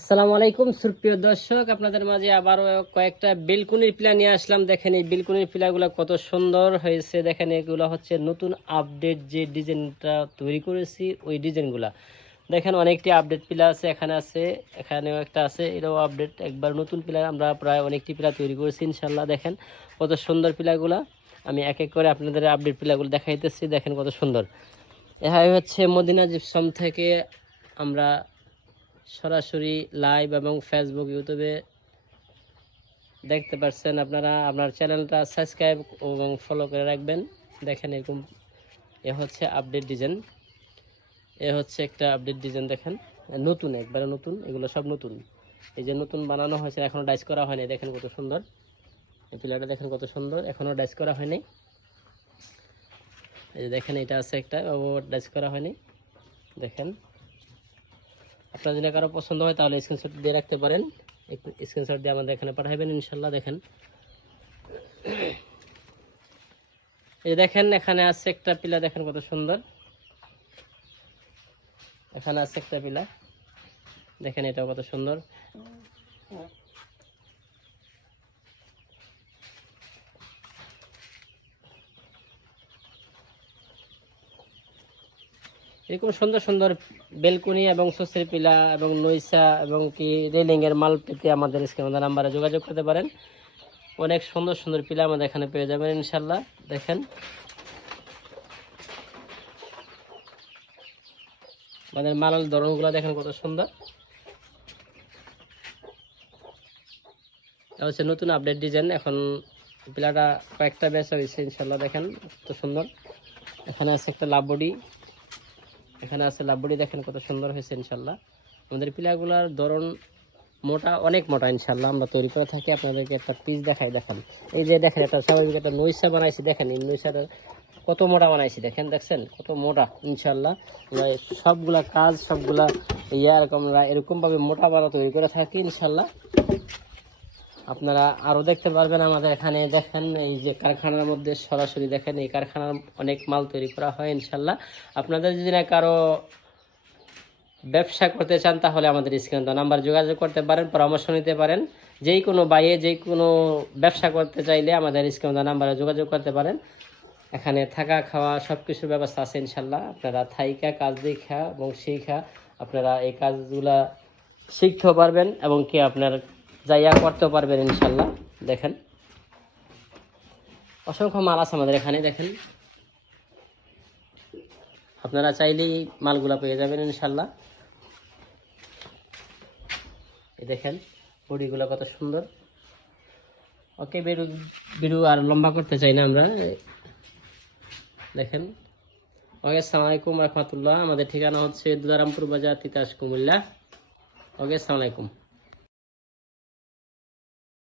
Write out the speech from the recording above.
আসসালামু আলাইকুম সুপ্রিয় দর্শক, আপনাদের মাঝে আবারও কয়েকটা বেলকুনির পিলা নিয়ে আসলাম। দেখেন এই বেলকুনির পিলাগুলো কত সুন্দর হয়েছে। দেখেন এগুলো হচ্ছে নতুন আপডেট যে ডিজাইনটা তৈরি করেছি ওই ডিজাইনগুলা। দেখেন অনেকটি আপডেট পিলা আছে, এখানে আছে, এখানেও একটা আছে, এটাও আপডেট একবার নতুন পিলা। আমরা প্রায় অনেকটি পিলা তৈরি করেছি ইনশাল্লাহ। দেখেন কত সুন্দর পিলাগুলা। আমি এক এক করে আপনাদের আপডেট পিলাগুলো দেখাইতেছি। দেখেন কত সুন্দর। এটাই হচ্ছে মদিনা জিপসাম থেকে আমরা সরাসরি লাইভ এবং ফেসবুক ইউটিউবে দেখতে পাচ্ছেন। আপনারা আপনার চ্যানেলটা সাবস্ক্রাইব এবং ফলো করে রাখবেন। দেখেন এরকম এ হচ্ছে আপডেট ডিজাইন, এ হচ্ছে একটা আপডেট ডিজাইন। দেখেন নতুন, একবারে নতুন, এগুলো সব নতুন। এই যে নতুন বানানো হয়েছে, এখনও ডাইস করা হয়নি। দেখেন কত সুন্দর এই পিলারটা, দেখেন কত সুন্দর, এখনও ডাইস করা হয়নি। এই যে দেখেন এটা আছে একটা, ও ডাইস করা হয়নি। দেখেন আপনার যদি কারো পছন্দ হয় তাহলে স্ক্রিনশট দিয়ে রাখতে পারেন, স্ক্রিনশট দিয়ে আমাদের এখানে পাঠাবেন ইনশাল্লাহ। দেখেন এই দেখেন এখানে আছে একটা পিলা, দেখেন কত সুন্দর, এখানে আছে একটা পিলা, দেখেন এটাও কত সুন্দর। এরকম সুন্দর সুন্দর বেলকুনি এবং সসের পিলা এবং নইসা এবং কি রেলিং এর মাল পেতে আমাদের স্ক্রিনে নাম্বারে যোগাযোগ করতে পারেন। অনেক সুন্দর সুন্দর পিলা আমাদের এখানে পেয়ে যাবেন ইনশাল্লাহ। দেখেন আমাদের মালার ধরনগুলো দেখেন কত সুন্দর। এটা হচ্ছে নতুন আপডেট ডিজাইন। এখন পিলাটা কয়েকটা বেচা হয়েছে ইনশাল্লাহ। দেখেন কত সুন্দর। এখানে আছে একটা লাভ বডি, এখানে আছে লাভ বডি, দেখেন কত সুন্দর হয়েছে ইনশাল্লাহ। আমাদের পিলাগুলার ধরন মোটা, অনেক মোটা ইনশাল্লাহ আমরা তৈরি করে থাকি। আপনাদেরকে একটা পিস দেখাই। দেখেন এই যে দেখেন একটা স্বাভাবিক একটা নইসা বানাইছি। দেখেন এই নইসাটা কত মোটা বানাইছি, দেখেন দেখছেন কত মোটা ইনশাল্লাহ। আমরা সবগুলা কাজ সবগুলা এরকমভাবে মোটা বানা তৈরি করে থাকি ইনশাল্লাহ। আপনারা আরও দেখতে পারবেন আমাদের এখানে। দেখেন এই যে কারখানার মধ্যে সরাসরি দেখেন এই কারখানার অনেক মাল তৈরি করা হয় ইনশাল্লাহ। আপনাদের যদি না কারো ব্যবসা করতে চান তাহলে আমাদের স্ক্রিনে নাম্বার যোগাযোগ করতে পারেন, পরামর্শ নিতে পারেন। যেই কোনো বাইরে যেই কোনো ব্যবসা করতে চাইলে আমাদের স্ক্রিনে নাম্বারে যোগাযোগ করতে পারেন। এখানে থাকা খাওয়া সব কিছুর ব্যবস্থা আছে ইনশাল্লাহ। আপনারা থাইকা কাজ দেখা এবং শিখা আপনারা এই কাজগুলা শিখতেও পারবেন এবং কি আপনার যাইয়া করতেও পারবেন ইনশাল্লাহ। দেখেন অসংখ্য মাল আছে আমাদের এখানে। দেখেন আপনারা চাইলেই মালগুলা পেয়ে যাবেন ইনশাল্লাহ। এই দেখেন বডিগুলো কত সুন্দর। ওকে, ভিডিও আর লম্বা করতে চাই না আমরা। দেখেন ওকে, আসসালামু আলাইকুম রহমতুল্লাহ। আমাদের ঠিকানা হচ্ছে দুলারামপুর বাজার, তিতাস, কুমিল্লা। ওকে, আসসালামু আলাইকুম।